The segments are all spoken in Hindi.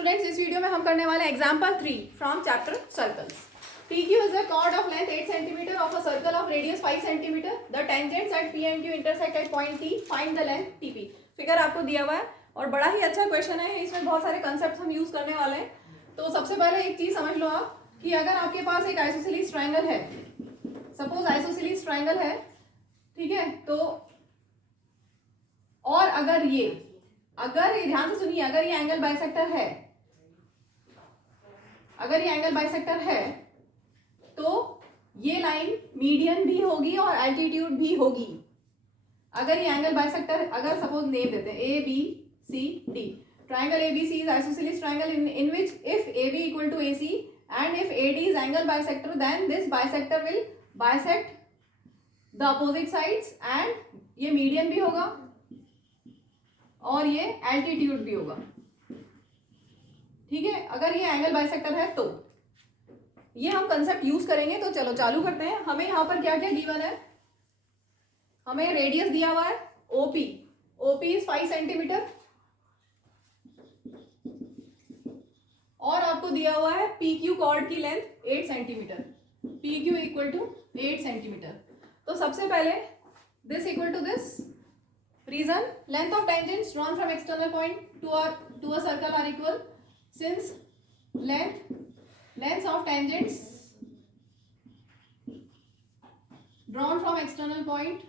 स्टूडेंट्स, इस वीडियो में हम करने वाले example 3 from chapter circles. PQ is a chord of length 8 cm of a circle of radius 5 cm. The tangents at P and Q intersect at point T. Find the length TP. Figure आपको दिया हुआ है और बड़ा ही अच्छा क्वेश्चन है. इसमें बहुत सारे कंसेप्ट हम यूज करने वाले हैं. तो सबसे पहले एक चीज समझ लो आप कि अगर आपके पास एक आइसोसेलेस ट्रायंगल है, सपोज आइसोसेलेस ट्रायंगल है, ठीक है, तो और अगर ये ध्यान से सुनिए, अगर ये एंगल बाइसेक्टर है, अगर ये एंगल बाइसेक्टर है तो ये लाइन मीडियन भी होगी और एल्टीट्यूड भी होगी. अगर ये एंगल बाइसेक्टर, अगर सपोज नेम देते हैं A B C D, triangle ABC is isosceles triangle in which if AB equal to AC and if AD is angle bisector, then this bisector will bisect the opposite sides and ये मीडियन भी होगा और ये एल्टीट्यूड भी होगा. ठीक है, अगर ये एंगल बाइसेक्टर है तो ये हम कंसेप्ट यूज करेंगे. तो चलो चालू करते हैं. हमें यहाँ पर क्या क्या गिवन है, हमें रेडियस दिया हुआ है OP इज 5 सेंटीमीटर और आपको दिया हुआ है PQ कॉर्ड की length 8 centimetre. PQ equal to 8 centimetre. तो सबसे पहले this equal to this. Reason, length of tangents drawn from external point to a circle are equal. Since lengths of tangents drawn from external point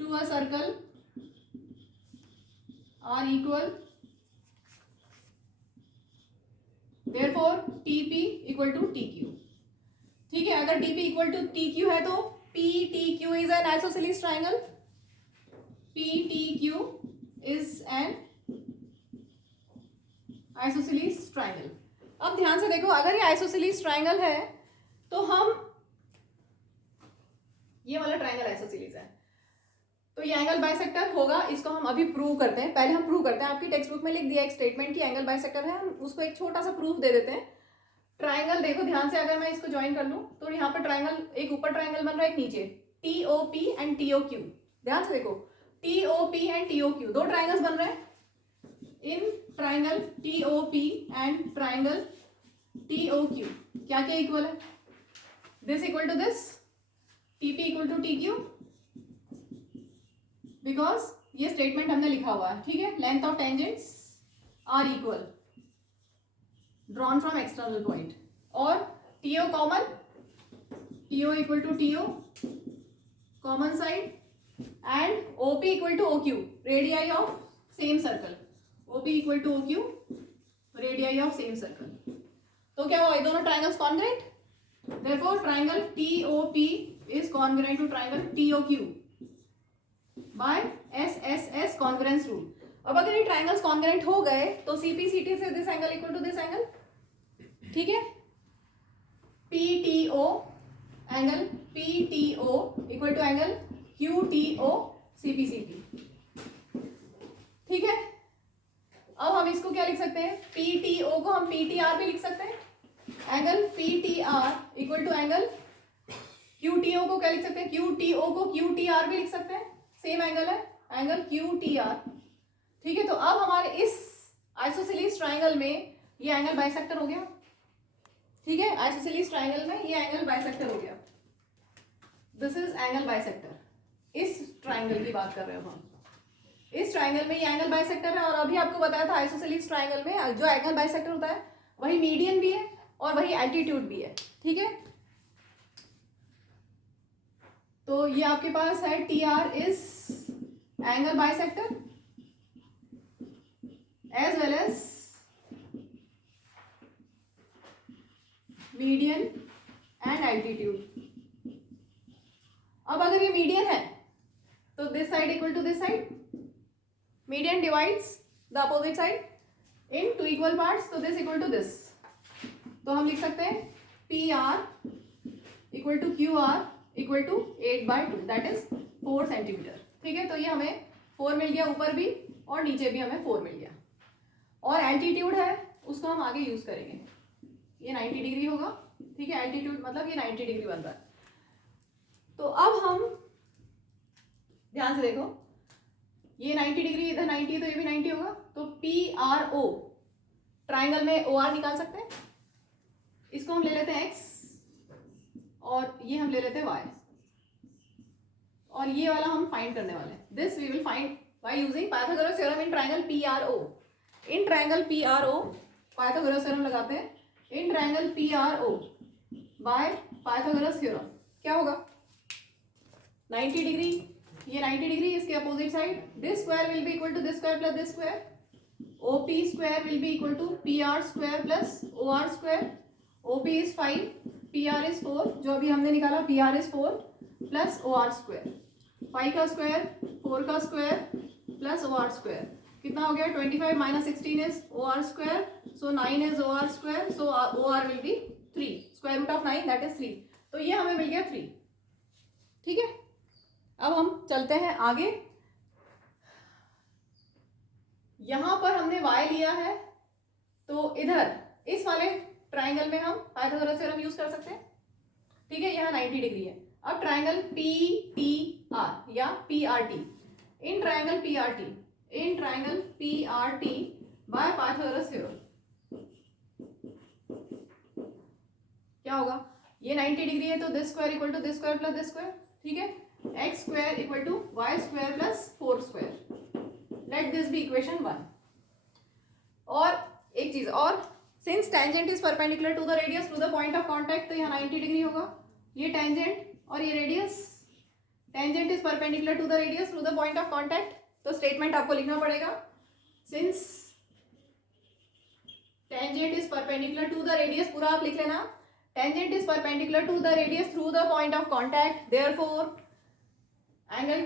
to a circle are equal, therefore TP equal to TQ. ठीक है, अगर TP equal to TQ है तो PTQ is an isosceles triangle. PTQ is an isosceles triangle. अब ध्यान से देखो, अगर ये isosceles triangle है तो हम, ये वाला ट्रायंगल आइसोसेलेस है तो ये एंगल बाइसेक्टर होगा. इसको हम अभी प्रूव करते हैं. पहले हम प्रूव करते हैं. आपकी टेक्स्ट बुक में लिख दिया एक स्टेटमेंट कि एंगल बाइसेक्टर है, हम उसको एक छोटा सा प्रूफ दे देते हैं. ट्रायंगल देखो ध्यान से, अगर मैं इसको ज्वाइन कर लूं तो यहाँ पर ट्रायंगल, एक ऊपर ट्रायंगल बन रहा है, एक नीचे, TOP एंड TOQ. ध्यान से देखो, TOP एंड TOQ दो ट्रायंगल्स बन रहे हैं. In triangle TOP and triangle TOQ क्या क्या इक्वल है? This equal to this, TP equal to TQ, because ये स्टेटमेंट हमने लिखा हुआ है. ठीक है, length of tangents are equal drawn from external point और TO कॉमन, TO equal to TO common side and OP equal to OQ radii of same circle. OP equal to OQ radii of same circle. तो क्या हुआ, ये दोनों triangles congruent. therefore triangle TOP is congruent to triangle TOQ by SSS congruence rule. अब अगर ये ट्रायंगल्स कॉन्ग्रुएंट हो गए तो CPCT से this angle equal to this angle. ठीक है, PTO angle PTO equal to angle QTO CPCT. ठीक है, अब हम इसको क्या लिख सकते हैं, PTO को हम PTR भी लिख सकते हैं. Angle PTR equal to angle QTO को क्या लिख सकते हैं, QTO को QTR भी लिख सकते हैं. सेम एंगल है, एंगल QTR. ठीक है, तो अब हमारे इस आइसोसेलेस ट्रायंगल में ये एंगल बाइसेक्टर हो गया. ठीक है, आइसोसेलेस ट्रायंगल में ये एंगल बाइसेक्टर हो गया. This is angle bisector. इस ट्रायंगल की बात कर रहे हो हम. इस ट्रायंगल में ये एंगल बाइसेक्टर है और अभी आपको बताया था आइसोसेलेस ट्रायंगल में जो एंगल बाइसेक्टर होता है वही मीडियन भी है और वही एल्टीट्यूड भी है. ठीक है, तो ये आपके पास है TR is angle bisector as well as median and altitude. अब अगर ये मीडियन है तो this side equal to this side, median divides the opposite side in two equal parts, तो दिस इक्वल टू दिस. तो हम लिख सकते हैं PR equal to QR equal to 8/2 that is 4 centimetre. ठीक है, तो ये हमें 4 मिल गया, ऊपर भी और नीचे भी हमें 4 मिल गया. और एल्टीट्यूड है उसको हम आगे यूज करेंगे. ये 90 डिग्री होगा. ठीक है, एल्टीट्यूड मतलब ये 90 डिग्री बन रहा है. तो अब हम ध्यान से देखो, ये 90 डिग्री, इधर 90 तो ये भी 90 होगा, तो PRO ट्राइंगल में OR निकाल सकते हैं। इसको हम ले लेते हैं X और ये हम ले लेते हैं Y, और ये वाला हम फाइंड करने वाले हैं। This we will find by using Pythagoras theorem in triangle PRO। In triangle PRO Pythagoras theorem लगाते हैं। In triangle PRO by Pythagoras theorem क्या होगा, 90 डिग्री, ये 90 डिग्री, इसके opposite side, this square will be equal to this square plus this square, OP square will be equal to PR square plus OR square. OP is 5, PR is 4, जो अभी हमने निकाला PR is 4 plus OR square, 5 का स्क्वायर 4 का स्क्वायर प्लस OR स्क्वायर, कितना हो गया 25 minus 16 is OR square, so 9 is OR square, so OR will be 3, square root of 9 that is 3, तो ये हमें मिल गया 3। ठीक है, अब हम चलते हैं आगे। यहां पर हमने y लिया है, तो इधर इस वाले ट्राइंगल में हम पाइथागोरस थ्योरम यूज कर सकते हैं। ठीक है, यहाँ 90 डिग्री है। अब ट्राइंगल PTR या PRT, in triangle PRT by Pythagoras theorem क्या होगा, ये 90 डिग्री है, तो this square equal to this square plus this square. ठीक है, x square equal to y square plus 4 square, let this be equation 1। और एक चीज और, since tangent is perpendicular to the radius through the point of contact, तो यहाँ 90 डिग्री होगा, ये टेंजेंट और ये radius, tangent is perpendicular to the radius through the point of contact, तो स्टेटमेंट आपको लिखना पड़ेगा, since tangent is perpendicular to the radius, पूरा आप लिख लेना, tangent is perpendicular to the radius through the point of contact, therefore angle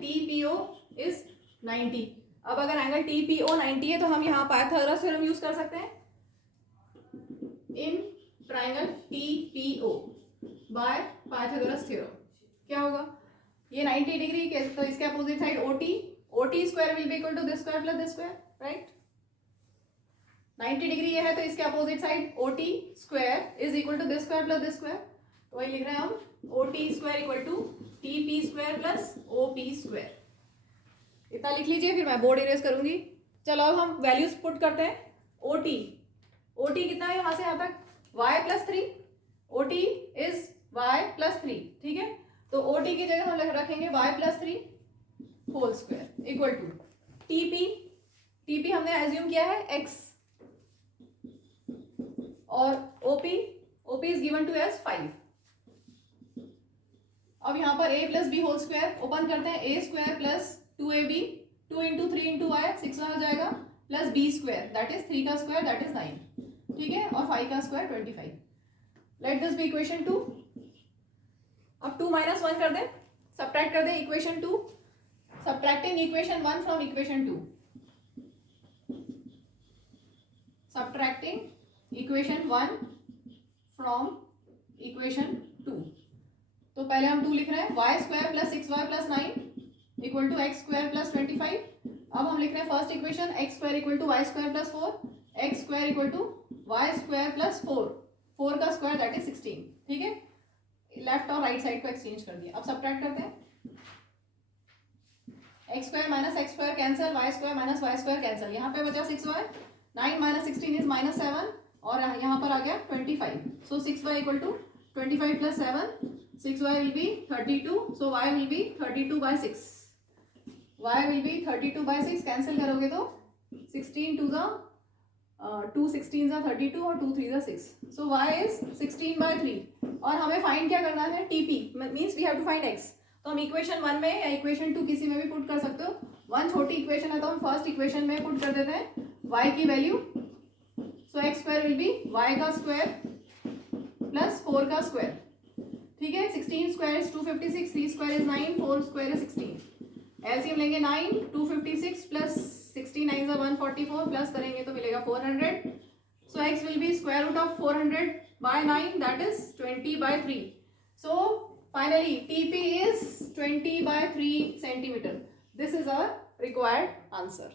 TPO is 90। अब अगर एंगल TPO 90 है, तो हम यहाँ पाइथागोरस थ्योरम यूज कर सकते हैं in triangle TPO by Pythagoras theorem. क्या होगा, ये 90 डिग्री के, तो इसके opposite side OT square will be equal to this square plus this square, right. 90 degree ये है, तो इसके opposite side OT square is equal to this square plus this square, तो वही लिख रहे हैं हम, OT square equal to TP square plus OP square. इतना लिख लीजिए, फिर मैं बोर्ड इरेज करूंगी। चलो अब हम वैल्यूज पुट करते हैं। OT कितना है यहाँ से यहाँ तक, y plus 3, OT is y plus 3। ठीक है, तो OT की जगह हम रखेंगे y plus 3 whole square equal to TP हमने एज्यूम किया है x, और OP is given to as 5। अब यहाँ पर a plus b whole square open करते हैं, a square plus 2ab, 2 into 3 into y 6 हो जाएगा, plus b square that is 3 का स्क्वायर दैट इज 9। ठीक है, और 5 का square 25। Let this be equation 2। अब 2 माइनस 1 कर दें, सब्ट्रैक्ट कर दें equation 2, subtracting equation 1 from equation 2, subtracting equation 1 from equation 2। तो पहले हम 2 लिख रहे हैं, y square plus 6y plus 9 equal to x square plus 25। अब हम लिख रहे हैं first equation, x square equal to y square plus 4, x square equal to y square plus 4 का स्क्वायर दैट इज 16। ठीक है, लेफ्ट और राइट साइड को एक्सचेंज कर दिया। अब सब्ट्रैक्ट करते हैं, x square minus x square cancel, y square minus y square cancel, यहाँ पे बचा 6y, 9 माइनस 16 इज माइनस 7, और यहाँ पर आ गया 25, so 6y equal to 25 plus 7, 6y will be 32, so y will be 32 by 6, y will be 32 by 6, cancel करोगे तो 16 to the 2 16 are 32 और 2 3 are 6, so y is 16 by 3। और हमें फाइंड क्या करना है, TP means we have to find x। तो हम इक्वेशन 1 में या इक्वेशन 2 किसी में भी पुट कर सकते हो। 1 छोटी इक्वेशन है, तो हम फर्स्ट इक्वेशन में पुट कर देते हैं y की value, so x square will B y का स्क्वायर प्लस 4 का स्क्वायर। ठीक है, 16 square is 256, 3 square is 9, 4 square is 16। LCM लेंगे 9, 256 प्लस 16 9 is 144, प्लस करेंगे तो मिलेगा 400। So x will be square root of 400 by 9 that is 20 by 3। So finally TP is 20 by 3 centimeter. This is our required answer.